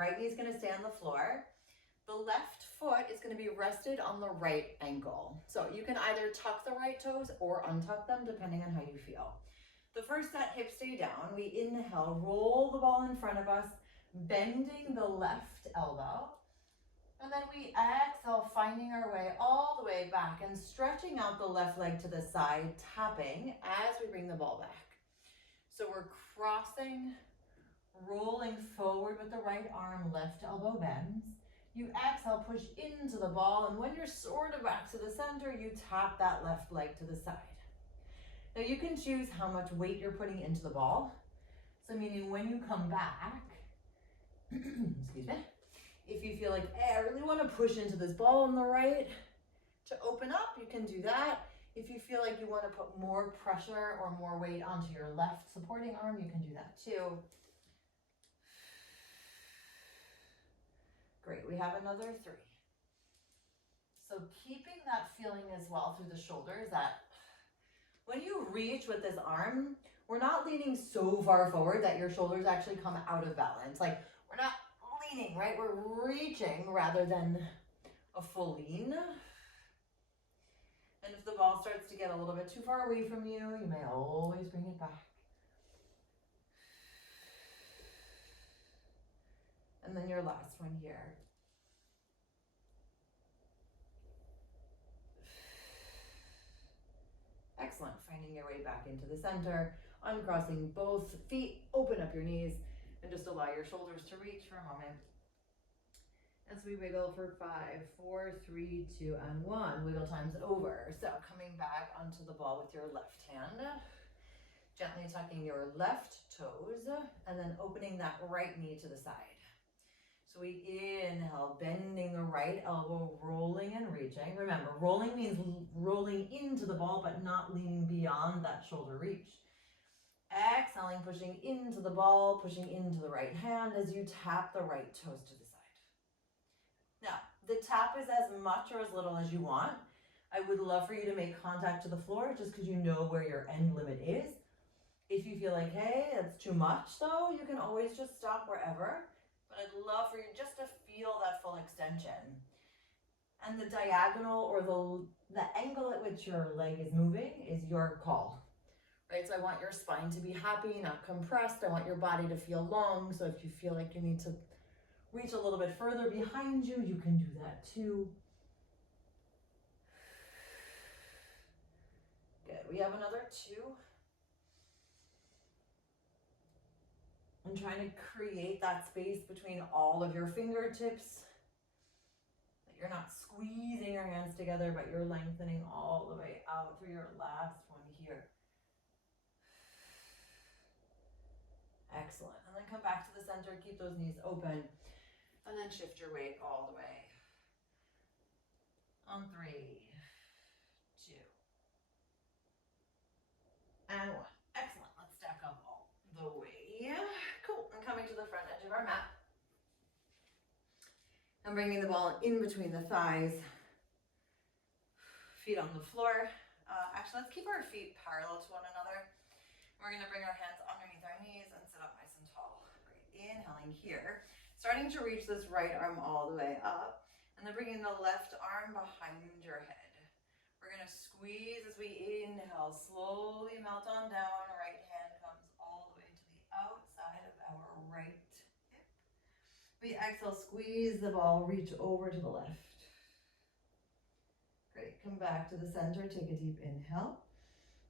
right knee is going to stay on the floor. The left foot is going to be rested on the right ankle. So you can either tuck the right toes or untuck them depending on how you feel. The first set, hips stay down. We inhale, roll the ball in front of us, bending the left elbow. And then we exhale, finding our way all the way back and stretching out the left leg to the side, tapping as we bring the ball back. So we're crossing, rolling forward with the right arm, left elbow bends. You exhale, push into the ball, and when you're sort of back to the center, you tap that left leg to the side. Now you can choose how much weight you're putting into the ball. So meaning when you come back, excuse me, if you feel like, hey, I really want to push into this ball on the right to open up, you can do that. If you feel like you want to put more pressure or more weight onto your left supporting arm, you can do that too. Great, we have another 3. So keeping that feeling as well through the shoulders, that when you reach with this arm, we're not leaning so far forward that your shoulders actually come out of balance. Like we're not leaning, right? We're reaching rather than a full lean. And if the ball starts to get a little bit too far away from you, you may always bring it back. And then your last one here. Excellent, finding your way back into the center, uncrossing both feet, open up your knees, and just allow your shoulders to reach for a moment. As we wiggle for 5, 4, 3, 2, and 1. Wiggle time's over. So coming back onto the ball with your left hand, gently tucking your left toes, and then opening that right knee to the side. So we inhale, bending the right elbow, rolling and reaching. Remember, rolling means rolling into the ball, but not leaning beyond that shoulder reach. Exhaling, pushing into the ball, pushing into the right hand as you tap the right toes to the side. Now, the tap is as much or as little as you want. I would love for you to make contact to the floor just because you know where your end limit is. If you feel like, hey, that's too much though, you can always just stop wherever. But I'd love for you just to feel that full extension. And the diagonal or the angle at which your leg is moving is your call, right? So I want your spine to be happy, not compressed. I want your body to feel long. So if you feel like you need to reach a little bit further behind you, you can do that too. Good, we have another 2. And trying to create that space between all of your fingertips. That you're not squeezing your hands together, but you're lengthening all the way out for your last one here. Excellent. And then come back to the center, keep those knees open, and then shift your weight all the way. On 3, 2, and 1. Excellent. Let's stack up all the way. Cool. And coming to the front edge of our mat. And bringing the ball in between the thighs. Feet on the floor. Actually, let's keep our feet parallel to one another. We're going to bring our hands underneath our knees and sit up nice and tall. Great. Inhaling here. Starting to reach this right arm all the way up. And then bringing the left arm behind your head. We're going to squeeze as we inhale. Slowly melt on down. Right hand comes all the way to the outside of our right hip. We exhale, squeeze the ball, reach over to the left. Great, come back to the center, take a deep inhale.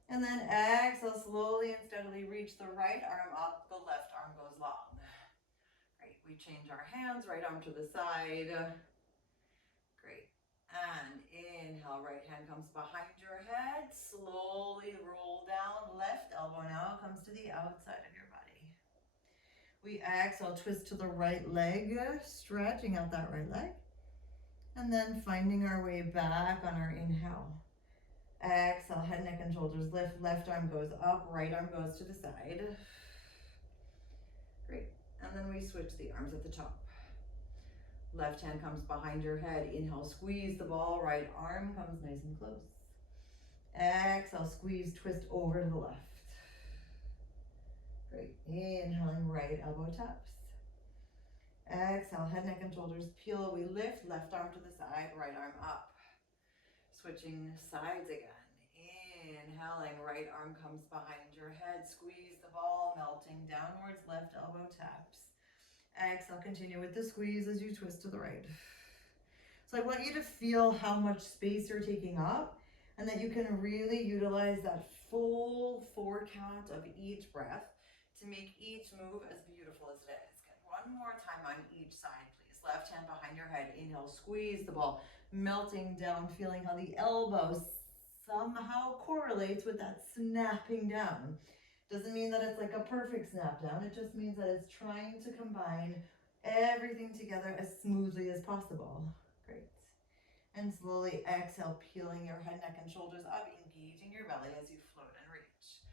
And then exhale, slowly and steadily reach the right arm up, the left arm goes long. Great, we change our hands, right arm to the side. Great, and inhale, right hand comes behind your head, slowly roll down, left elbow now comes to the outside of your body. We exhale, twist to the right leg, stretching out that right leg. And then finding our way back on our inhale. Exhale, head, neck, and shoulders lift. Left arm goes up, right arm goes to the side. Great. And then we switch the arms at the top. Left hand comes behind your head. Inhale, squeeze the ball. Right arm comes nice and close. Exhale, squeeze, twist over to the left. Great. Inhaling, right elbow taps. Exhale, head, neck, and shoulders peel. We lift, left arm to the side, right arm up. Switching sides again. Inhaling, right arm comes behind your head. Squeeze the ball, melting downwards, left elbow taps. Exhale, continue with the squeeze as you twist to the right. So I want you to feel how much space you're taking up and that you can really utilize that full 4 count of each breath to make each move as beautiful as it is. Good. One more time on each side, please. Left hand behind your head. Inhale, squeeze the ball, melting down, feeling how the elbow somehow correlates with that snapping down. Doesn't mean that it's like a perfect snap down. It just means that it's trying to combine everything together as smoothly as possible. Great. And slowly exhale, peeling your head, neck, and shoulders up, engaging your belly as you float and reach.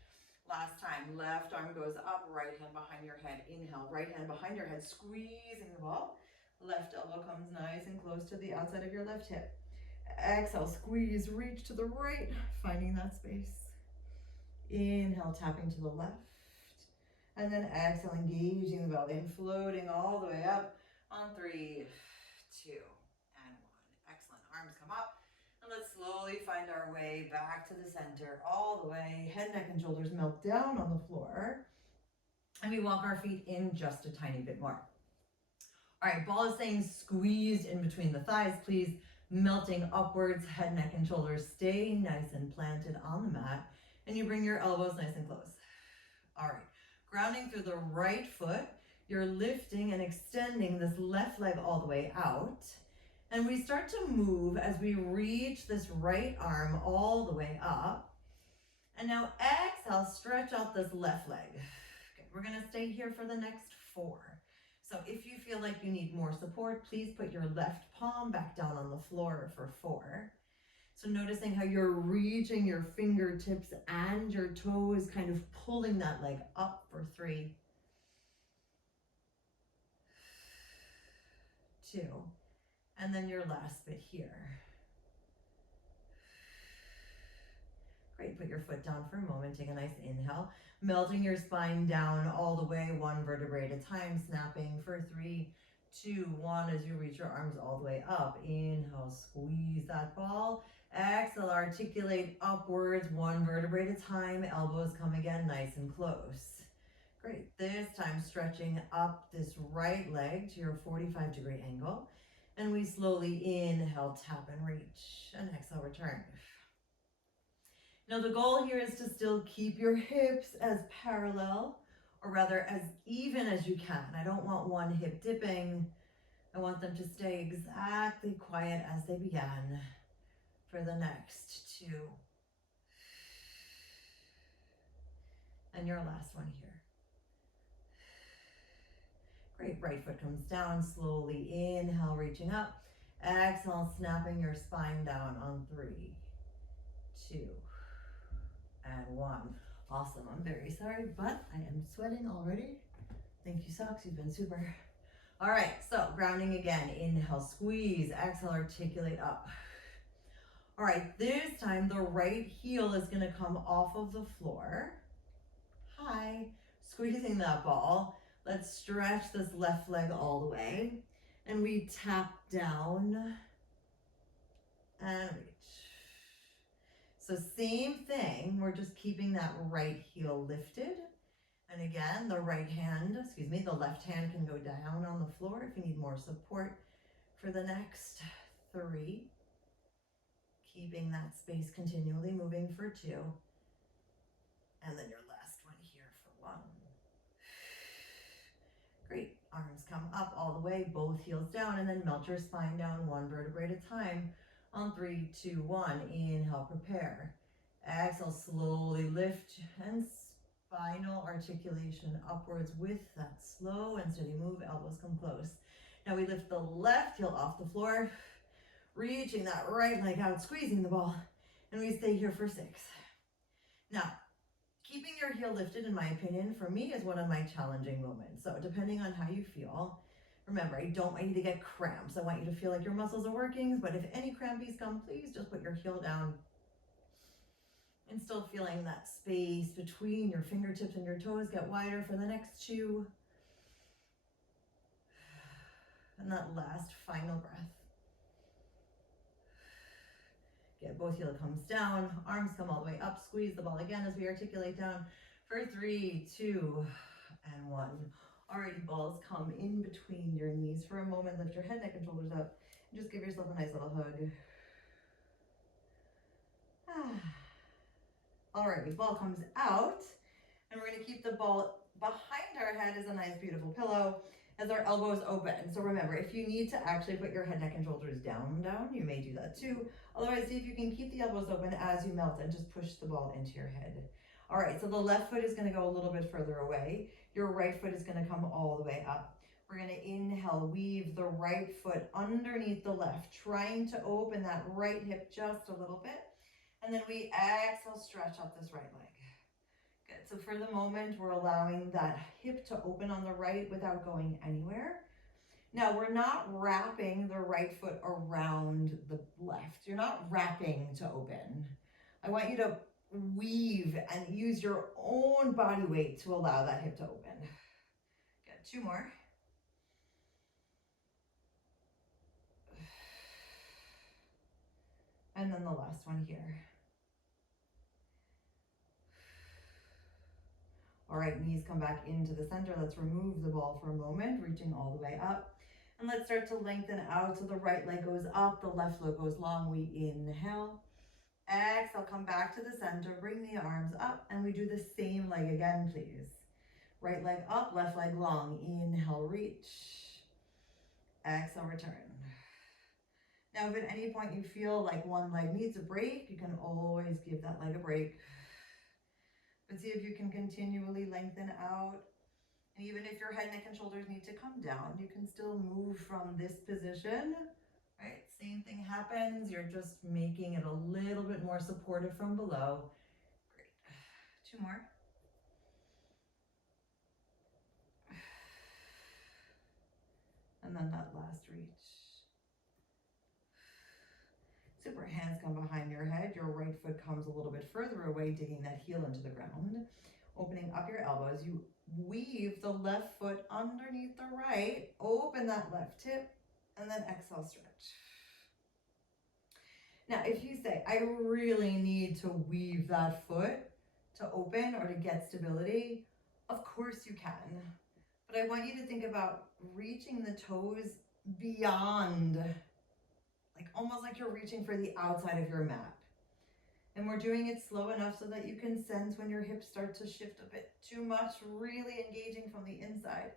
Last time, left arm goes up, right hand behind your head. Inhale, right hand behind your head, squeezing the ball. Left elbow comes nice and close to the outside of your left hip. Exhale, squeeze, reach to the right, finding that space. Inhale, tapping to the left. And then exhale, engaging the belly and floating all the way up on 3, 2, and 1. Excellent. Arms come up. And let's slowly find our way back to the center, all the way. Head, neck, and shoulders melt down on the floor. And we walk our feet in just a tiny bit more. All right, ball is staying squeezed in between the thighs, please. Melting upwards, head, neck, and shoulders stay nice and planted on the mat. And you bring your elbows nice and close. All right, grounding through the right foot. You're lifting and extending this left leg all the way out. And we start to move as we reach this right arm all the way up. And now exhale, stretch out this left leg. Okay, we're gonna stay here for the next 4. So if you feel like you need more support, please put your left palm back down on the floor for 4. So noticing how you're reaching your fingertips and your toes, kind of pulling that leg up for 3, 2, and then your last bit here. Great, put your foot down for a moment, take a nice inhale, melting your spine down all the way, 1 vertebrae at a time, snapping for 3, 2, 1, as you reach your arms all the way up. Inhale, squeeze that ball. Exhale, articulate upwards, 1 vertebrae at a time, elbows come again nice and close. Great, this time stretching up this right leg to your 45-degree angle. And we slowly inhale, tap and reach, and exhale, return. Now the goal here is to still keep your hips as parallel, or rather as even as you can. I don't want one hip dipping. I want them to stay exactly quiet as they began for the next 2. And your last one here. Great, right foot comes down, slowly inhale, reaching up. Exhale, snapping your spine down on 3, 2, and 1. Awesome, I'm very sorry, but I am sweating already. Thank you, socks, you've been super. All right, so grounding again, inhale, squeeze, exhale, articulate up. All right, this time the right heel is gonna come off of the floor. High, squeezing that ball. Let's stretch this left leg all the way. And we tap down and reach. So same thing, we're just keeping that right heel lifted. And again, the left hand can go down on the floor if you need more support for the next 3. Keeping that space continually moving for 2. And then your last one here for 1. Great, arms come up all the way, both heels down, and then melt your spine down 1 vertebrae at a time on 3, 2, 1. Inhale, prepare. Exhale, slowly lift and spinal articulation upwards with that slow and steady move. Elbows come close. Now we lift the left heel off the floor, reaching that right leg out, squeezing the ball, and we stay here for 6. Now, keeping your heel lifted, in my opinion, for me is one of my challenging moments. So depending on how you feel, remember, I don't want you to get cramps. I want you to feel like your muscles are working, but if any crampies come, please just put your heel down. And still feeling that space between your fingertips and your toes get wider for the next 2. And that last final breath. Get both heel comes down, arms come all the way up, squeeze the ball again as we articulate down for 3, 2, and 1. Alrighty, balls, come in between your knees for a moment, lift your head, neck, and shoulders up, and just give yourself a nice little hug. Alrighty, ball comes out, and we're gonna keep the ball behind our head as a nice, beautiful pillow as our elbows open. So remember, if you need to actually put your head, neck, and shoulders down, you may do that too. Otherwise, see if you can keep the elbows open as you melt and just push the ball into your head. All right, so the left foot is gonna go a little bit further away. Your right foot is gonna come all the way up. We're gonna inhale, weave the right foot underneath the left, trying to open that right hip just a little bit. And then we exhale, stretch up this right leg. Good, so for the moment, we're allowing that hip to open on the right without going anywhere. Now, we're not wrapping the right foot around the left. You're not wrapping to open. I want you to weave and use your own body weight to allow that hip to open. Good, 2 more. And then the last one here. All right, knees come back into the center. Let's remove the ball for a moment, reaching all the way up. And let's start to lengthen out. So the right leg goes up, the left leg goes long. We inhale. Exhale, come back to the center, bring the arms up, and we do the same leg again, please. Right leg up, left leg long. Inhale, reach. Exhale, return. Now, if at any point you feel like one leg needs a break, you can always give that leg a break. But see if you can continually lengthen out. And even if your head, neck, and shoulders need to come down, you can still move from this position, right? Same thing happens. You're just making it a little bit more supportive from below. Great. 2 more. And then that last reach. Super, hands come behind your head. Your right foot comes a little bit further away, digging that heel into the ground. Opening up your elbows. You weave the left foot underneath the right. Open that left hip. And then exhale, stretch. Now, if you say, I really need to weave that foot to open or to get stability, of course you can. But I want you to think about reaching the toes beyond, like almost like you're reaching for the outside of your mat. And we're doing it slow enough so that you can sense when your hips start to shift a bit too much, really engaging from the inside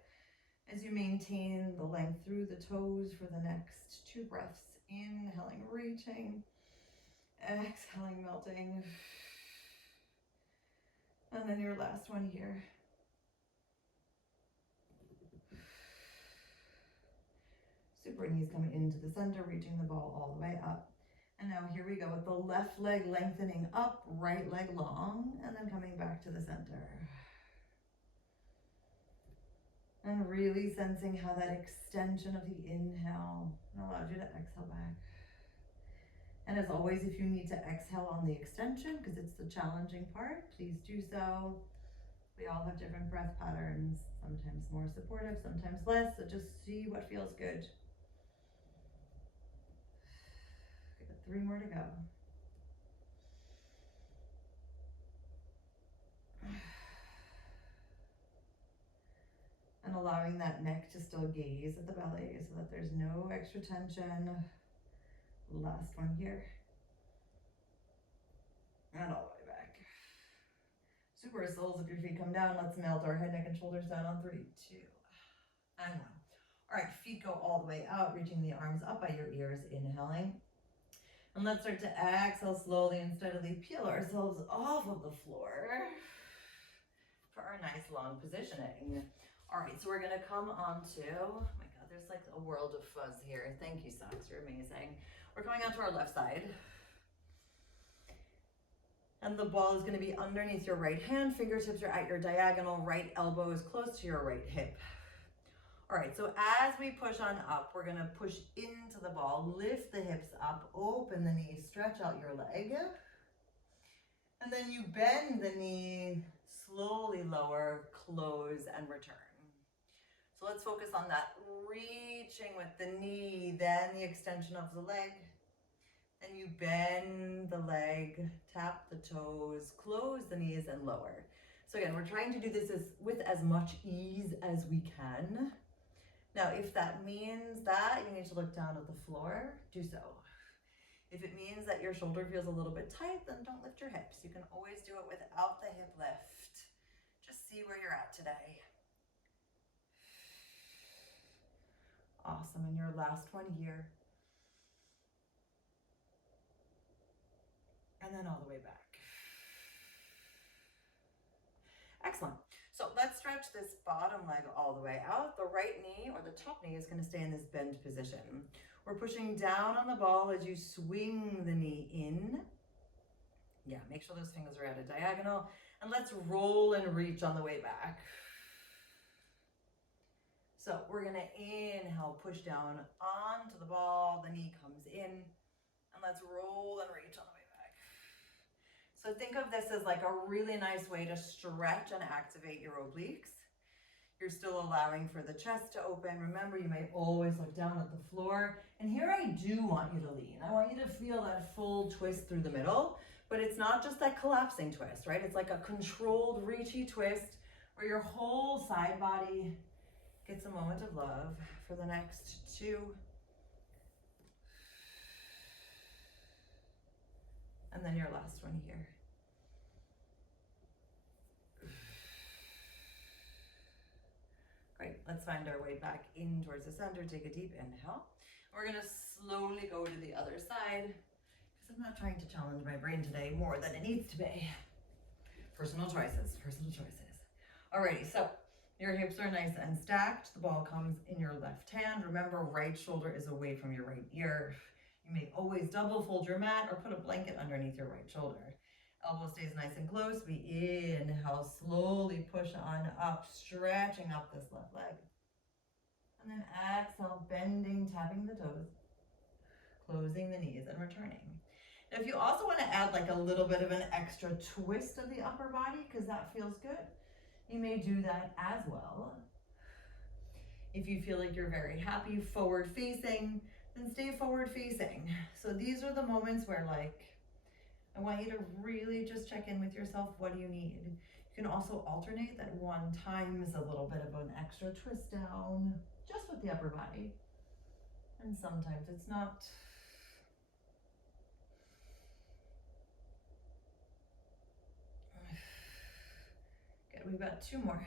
as you maintain the length through the toes for the next 2 breaths. Inhaling, reaching, exhaling, melting. And then your last one here. Super, knees come into the center, reaching the ball all the way up. And now here we go with the left leg lengthening up, right leg long, and then coming back to the center. And really sensing how that extension of the inhale allows you to exhale back. And as always, if you need to exhale on the extension, because it's the challenging part, please do so. We all have different breath patterns, sometimes more supportive, sometimes less, so just see what feels good. 3 more to go. And allowing that neck to still gaze at the belly so that there's no extra tension. Last one here. And all the way back. Super, soles of your feet come down. Let's melt our head, neck, and shoulders down on 3, 2, and 1. All right, feet go all the way out, reaching the arms up by your ears, inhaling. And let's start to exhale slowly and steadily, peel ourselves off of the floor for our nice long positioning. All right, so we're gonna come onto, oh my God, there's like a world of fuzz here. Thank you, socks, you're amazing. We're coming onto our left side. And the ball is gonna be underneath your right hand, fingertips are at your diagonal, right elbow is close to your right hip. All right, so as we push on up, we're gonna push into the ball, lift the hips up, open the knees, stretch out your leg. And then you bend the knee, slowly lower, close, and return. So let's focus on that reaching with the knee, then the extension of the leg. Then you bend the leg, tap the toes, close the knees and lower. So again, we're trying to do this with as much ease as we can. Now, if that means that you need to look down at the floor, do so. If it means that your shoulder feels a little bit tight, then don't lift your hips. You can always do it without the hip lift. Just see where you're at today. Awesome, and your last one here. And then all the way back. Excellent. So let's stretch this bottom leg all the way out. The right knee or the top knee is going to stay in this bend position. We're pushing down on the ball as you swing the knee in. Yeah, make sure those fingers are at a diagonal. And let's roll and reach on the way back. So we're going to inhale, push down onto the ball. The knee comes in. And let's roll and reach on the way back. So think of this as like a really nice way to stretch and activate your obliques. You're still allowing for the chest to open. Remember, you may always look down at the floor. And here I do want you to lean. I want you to feel that full twist through the middle, but it's not just that collapsing twist, right? It's like a controlled, reachy twist where your whole side body gets a moment of love for the next 2. And then your last one here. Great, let's find our way back in towards the center. Take a deep inhale. We're gonna slowly go to the other side because I'm not trying to challenge my brain today more than it needs to be. Personal choices, personal choices. Alrighty, so your hips are nice and stacked. The ball comes in your left hand. Remember, right shoulder is away from your right ear. You may always double fold your mat or put a blanket underneath your right shoulder. Elbow stays nice and close. We inhale, slowly push on up, stretching up this left leg. And then exhale, bending, tapping the toes, closing the knees and returning. Now, if you also want to add like a little bit of an extra twist of the upper body, because that feels good, you may do that as well. If you feel like you're very happy forward facing, then stay forward facing. So these are the moments where I want you to really just check in with yourself. What do you need? You can also alternate that one time is a little bit of an extra twist down, just with the upper body. And sometimes it's not. Good, we've got 2 more.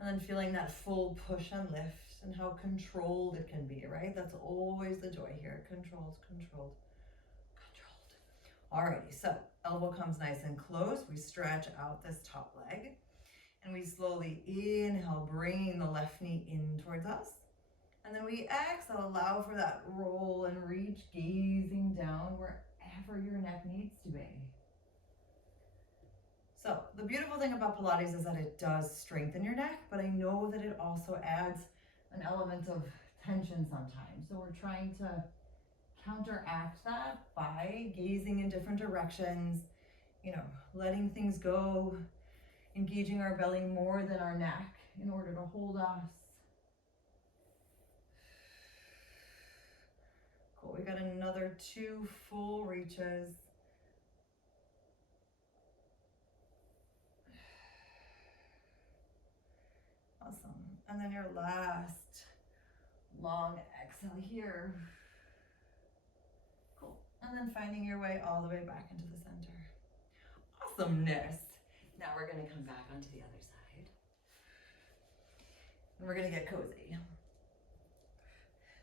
And then feeling that full push and lift and how controlled it can be, right? That's always the joy here. Controlled, controlled, controlled. Alrighty, so elbow comes nice and close. We stretch out this top leg and we slowly inhale, bringing the left knee in towards us. And then we exhale, allow for that roll and reach, gazing down wherever your neck needs to be. So the beautiful thing about Pilates is that it does strengthen your neck, but I know that it also adds an element of tension sometimes. So we're trying to counteract that by gazing in different directions, letting things go, engaging our belly more than our neck in order to hold us. Cool, we got another 2 full reaches. Awesome. And then your last long exhale here. Cool. And then finding your way all the way back into the center. Awesomeness. Now we're going to come back onto the other side. And we're going to get cozy.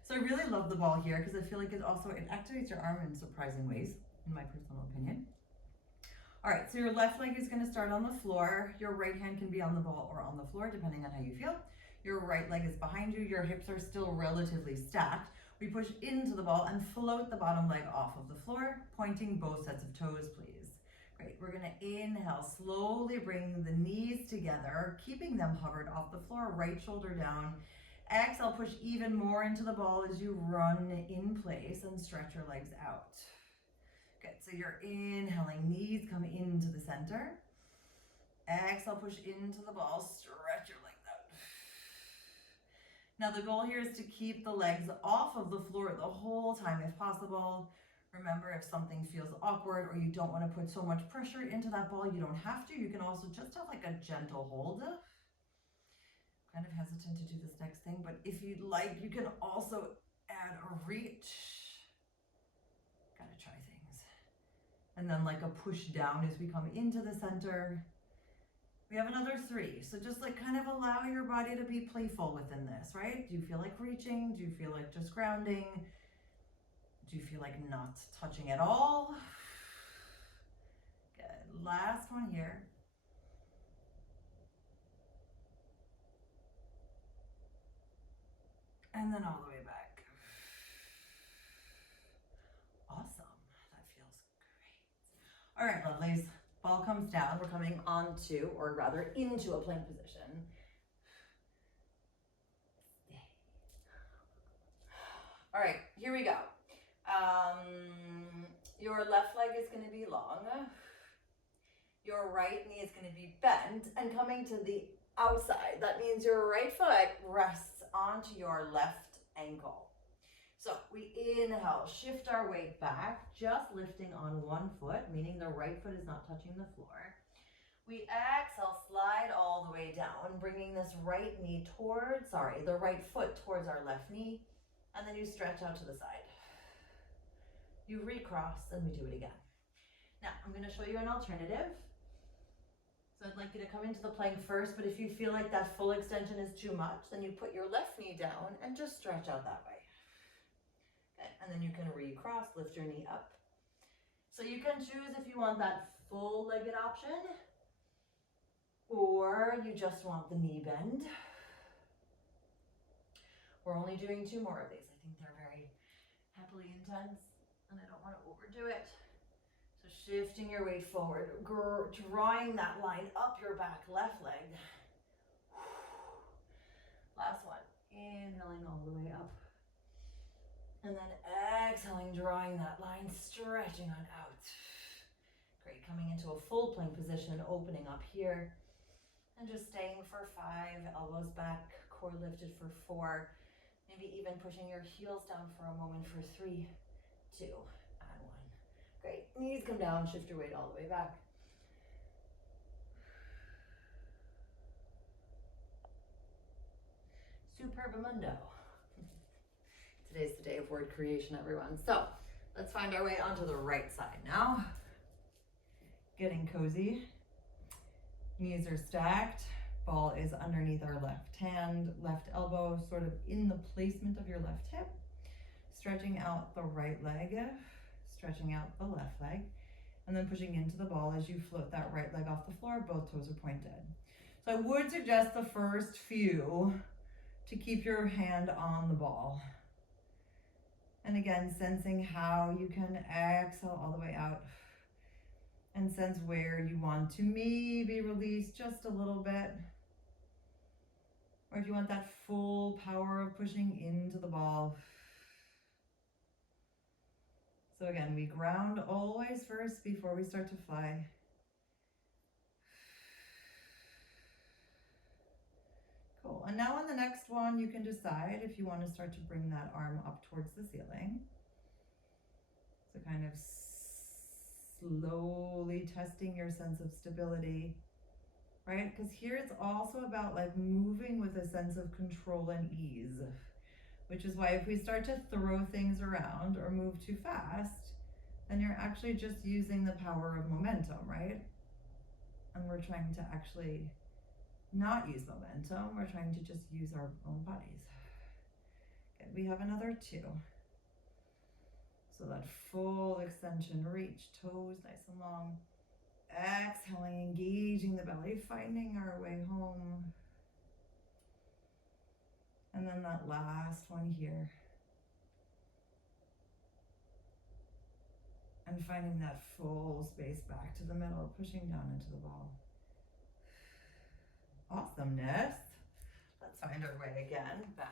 So I really love the ball here because I feel like it activates your arm in surprising ways, in my personal opinion. All right, so your left leg is going to start on the floor. Your right hand can be on the ball or on the floor, depending on how you feel. Your right leg is behind you. Your hips are still relatively stacked. We push into the ball and float the bottom leg off of the floor, pointing both sets of toes, please. Great, we're going to inhale, slowly bring the knees together, keeping them hovered off the floor, right shoulder down. Exhale, push even more into the ball as you run in place and stretch your legs out. Good, so you're inhaling, knees come into the center. Exhale, push into the ball, stretch your legs out. Now the goal here is to keep the legs off of the floor the whole time if possible. Remember, if something feels awkward or you don't want to put so much pressure into that ball, you don't have to. You can also just have like a gentle hold. Kind of hesitant to do this next thing, but if you'd like, you can also add a reach. Gotta try things. And then like a push down as we come into the center. We have another 3. So just like kind of allow your body to be playful within this, right? Do you feel like reaching? Do you feel like just grounding? Do you feel like not touching at all? Good. Last one here. And then all the way back. Awesome. That feels great. All right, lovelies. Ball comes down. We're coming onto, or rather into a plank position. All right, here we go. Your left leg is going to be long. Your right knee is going to be bent and coming to the outside. That means your right foot rests onto your left ankle. So we inhale, shift our weight back, just lifting on one foot, meaning the right foot is not touching the floor. We exhale, slide all the way down, bringing this right knee towards, the right foot towards our left knee, and then you stretch out to the side. You recross and we do it again. Now, I'm going to show you an alternative. So I'd like you to come into the plank first, but if you feel like that full extension is too much, then you put your left knee down and just stretch out that way. Okay. And then you can recross, lift your knee up. So you can choose if you want that full-legged option, or you just want the knee bend. We're only doing 2 more of these. I think they're very happily intense, and I don't want to overdo it. So shifting your weight forward, drawing that line up your back, left leg. Last one, inhaling all the way up. And then exhaling, drawing that line, stretching on out. Great, coming into a full plank position, opening up here. And just staying for 5, elbows back, core lifted for 4. Maybe even pushing your heels down for a moment for 3, 2, and 1. Great, knees come down, shift your weight all the way back. Superbamundo. Today's the day of word creation, everyone. So let's find our way onto the right side now. Getting cozy. Knees are stacked. Ball is underneath our left hand, left elbow, sort of in the placement of your left hip. Stretching out the right leg, stretching out the left leg, and then pushing into the ball as you float that right leg off the floor. Both toes are pointed. So I would suggest the first few to keep your hand on the ball. And again, sensing how you can exhale all the way out and sense where you want to maybe release just a little bit. Or if you want that full power of pushing into the ball. So again, we ground always first before we start to fly. Cool, and now on the next one, you can decide if you want to start to bring that arm up towards the ceiling. So kind of slowly testing your sense of stability, right? Because here it's also about like moving with a sense of control and ease, which is why if we start to throw things around or move too fast, then you're actually just using the power of momentum, right? And we're trying to actually not use momentum, we're trying to just use our own bodies. Okay, we have another 2. So that full extension, reach, toes nice and long. Exhaling, engaging the belly, finding our way home. And then that last one here. And finding that full space back to the middle, pushing down into the ball. Awesomeness. Let's find our way again, back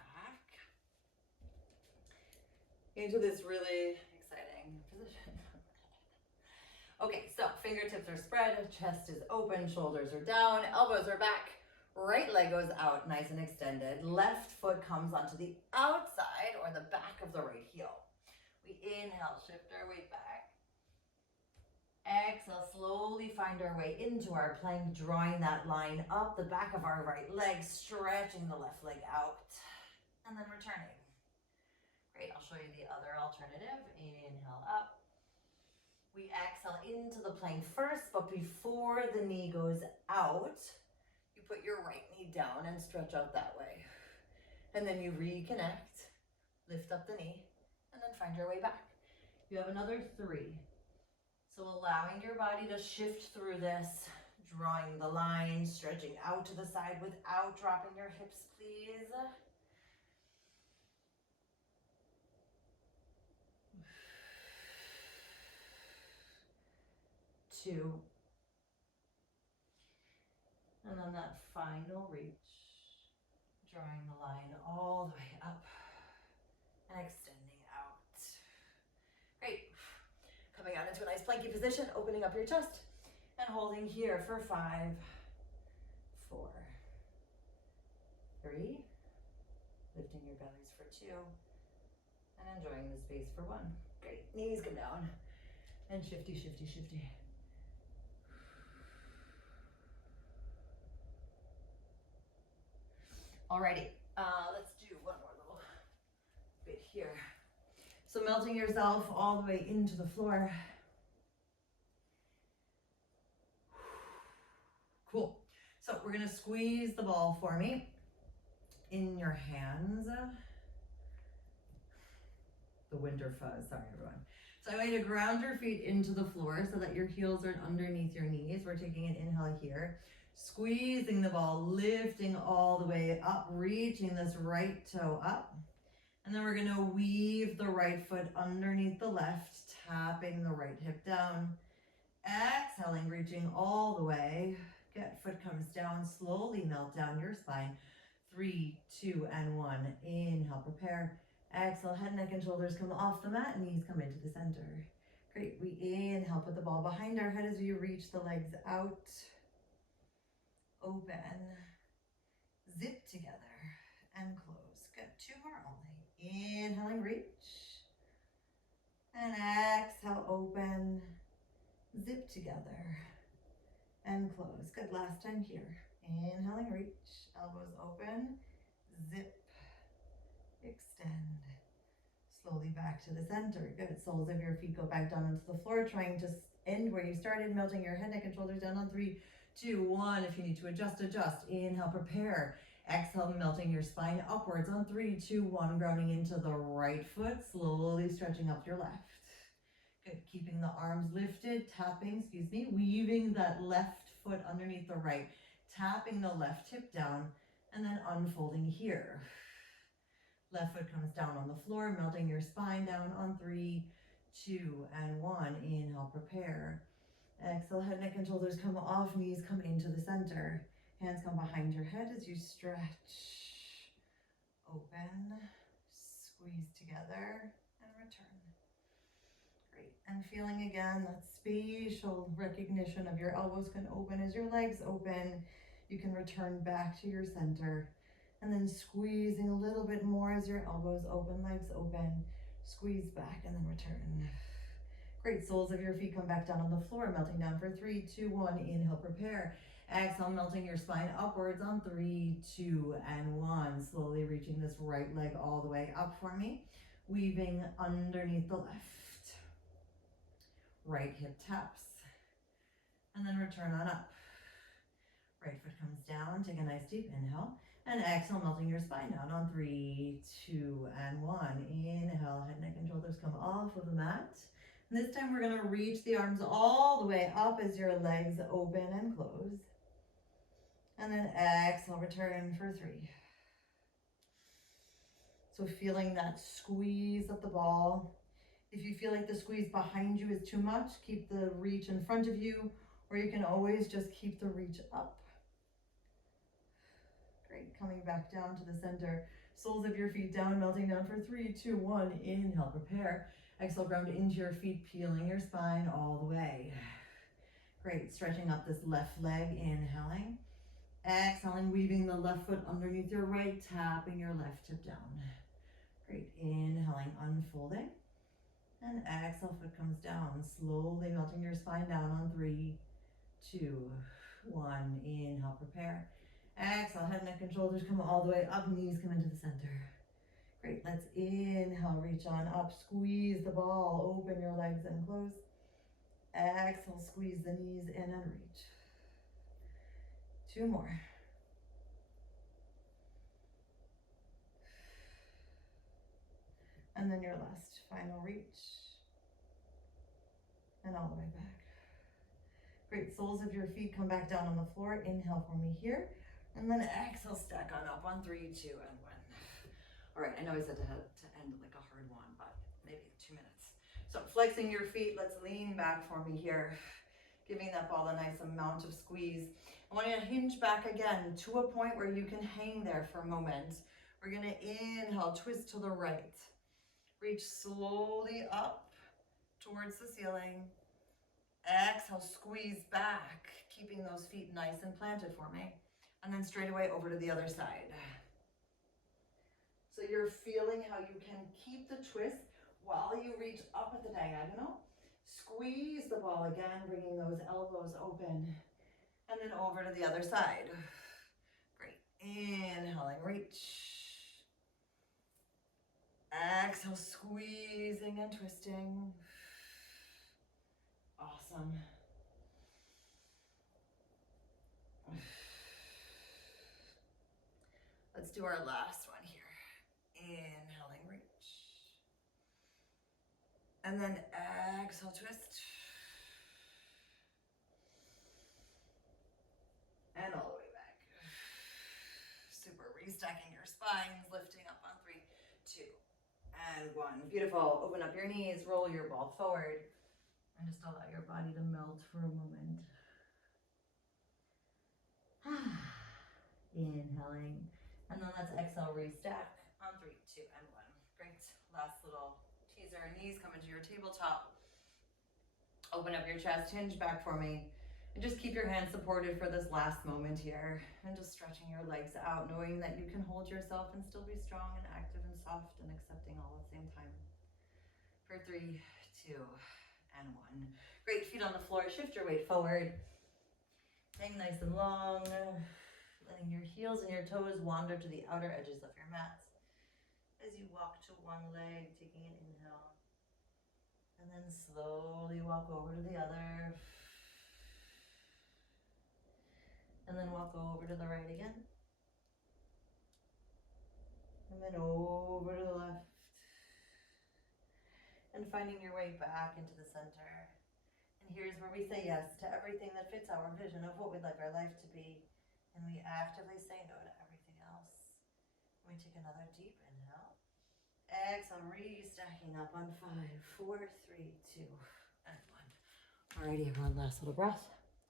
into this really exciting position. Okay, so fingertips are spread, chest is open, shoulders are down, elbows are back. Right leg goes out, nice and extended. Left foot comes onto the outside or the back of the right heel. We inhale, shift our weight back. Exhale, slowly find our way into our plank, drawing that line up the back of our right leg, stretching the left leg out, and then returning. Great, I'll show you the other alternative. Inhale up. We exhale into the plank first, but before the knee goes out, you put your right knee down and stretch out that way. And then you reconnect, lift up the knee, and then find your way back. You have another 3. So allowing your body to shift through this, drawing the line, stretching out to the side without dropping your hips, please. 2. And then that final reach, drawing the line all the way up and extending out. Great. Coming out into a nice planky position, opening up your chest and holding here for 5, 4, 3, lifting your bellies for 2, and enjoying the space for 1. Great. Knees come down and shifty, shifty, shifty. Alrighty, let's do one more little bit here. So melting yourself all the way into the floor. Cool. So we're gonna squeeze the ball for me in your hands. The winter fuzz, sorry everyone. So I want you to ground your feet into the floor so that your heels are underneath your knees. We're taking an inhale here. Squeezing the ball, lifting all the way up, reaching this right toe up. And then we're gonna weave the right foot underneath the left, tapping the right hip down. Exhaling, reaching all the way. Good, foot comes down, slowly melt down your spine. 3, 2, and 1. Inhale, prepare. Exhale, head, neck, and shoulders come off the mat, knees come into the center. Great, we inhale, put the ball behind our head as we reach the legs out. Open, zip together, and close. Good, 2 more only. Inhaling, reach. And exhale, open, zip together, and close. Good, last time here. Inhaling, reach, elbows open, zip, extend. Slowly back to the center. Good, soles of your feet go back down into the floor, trying to end where you started, melting your head, neck, and shoulders down on 3, 2, 1. If you need to adjust, adjust. Inhale, prepare. Exhale, melting your spine upwards on 3, 2, 1. Grounding into the right foot, slowly stretching up your left. Good, keeping the arms lifted, tapping, weaving that left foot underneath the right, tapping the left hip down, and then unfolding here. Left foot comes down on the floor, melting your spine down on 3, 2, and 1. Inhale, prepare. Exhale, head, neck, and shoulders come off, knees come into the center. Hands come behind your head as you stretch. Open, squeeze together, and return. Great, and feeling again that spatial recognition of your elbows can open as your legs open. You can return back to your center. And then squeezing a little bit more as your elbows open, legs open. Squeeze back and then return. Great, soles of your feet come back down on the floor, melting down for 3, 2, 1. Inhale, prepare. Exhale, melting your spine upwards on 3, 2, and 1. Slowly reaching this right leg all the way up for me. Weaving underneath the left. Right hip taps. And then return on up. Right foot comes down, take a nice deep inhale. And exhale, melting your spine down on 3, 2, and 1. Inhale, head, neck, and shoulders come off of the mat. And this time we're gonna reach the arms all the way up as your legs open and close. And then exhale, return for 3. So feeling that squeeze of the ball. If you feel like the squeeze behind you is too much, keep the reach in front of you, or you can always just keep the reach up. Great, coming back down to the center. Soles of your feet down, melting down for 3, 2, 1. Inhale, prepare. Exhale, ground into your feet, peeling your spine all the way. Great, stretching up this left leg, inhaling. Exhaling, weaving the left foot underneath your right, tapping your left hip down. Great, inhaling, unfolding. And exhale, foot comes down, slowly melting your spine down on 3, 2, 1. Inhale, prepare. Exhale, head, neck, and shoulders come all the way up, knees come into the center. Great, let's inhale, reach on up, squeeze the ball, open your legs and close. Exhale, squeeze the knees in and reach. 2 more. And then your last final reach. And all the way back. Great, soles of your feet come back down on the floor. Inhale for me here. And then exhale, stack on up on 3, 2, and 1. All right, I know I said to end like a hard one, but maybe 2 minutes. So flexing your feet, let's lean back for me here. Giving that ball a nice amount of squeeze. I want you to hinge back again to a point where you can hang there for a moment. We're gonna inhale, twist to the right. Reach slowly up towards the ceiling. Exhale, squeeze back, keeping those feet nice and planted for me. And then straight away over to the other side. So you're feeling how you can keep the twist while you reach up at the diagonal. Squeeze the ball again, bringing those elbows open. And then over to the other side. Great. Inhaling, reach. Exhale, squeezing and twisting. Awesome. Let's do our last one here. Inhaling, reach. And then exhale, twist. And all the way back. Super, restacking your spines, lifting up on 3, 2, and 1. Beautiful. Open up your knees, roll your ball forward, and just allow your body to melt for a moment. Inhaling. And then let's exhale, restack on 3, 2, and 1. Great. Last little teaser. Knees come into your tabletop. Open up your chest, hinge back for me. And just keep your hands supported for this last moment here. And just stretching your legs out, knowing that you can hold yourself and still be strong and active and soft and accepting all at the same time. For 3, 2, and 1. Great, feet on the floor. Shift your weight forward. Hang nice and long. Letting your heels and your toes wander to the outer edges of your mats. As you walk to one leg, taking an inhale. And then slowly walk over to the other. And then walk over to the right again. And then over to the left. And finding your way back into the center. And here's where we say yes to everything that fits our vision of what we'd like our life to be. And we actively say no to everything else. We take another deep inhale. Exhale, restacking up on 5, 4, 3, 2, and 1. Alrighty, everyone, last little breath.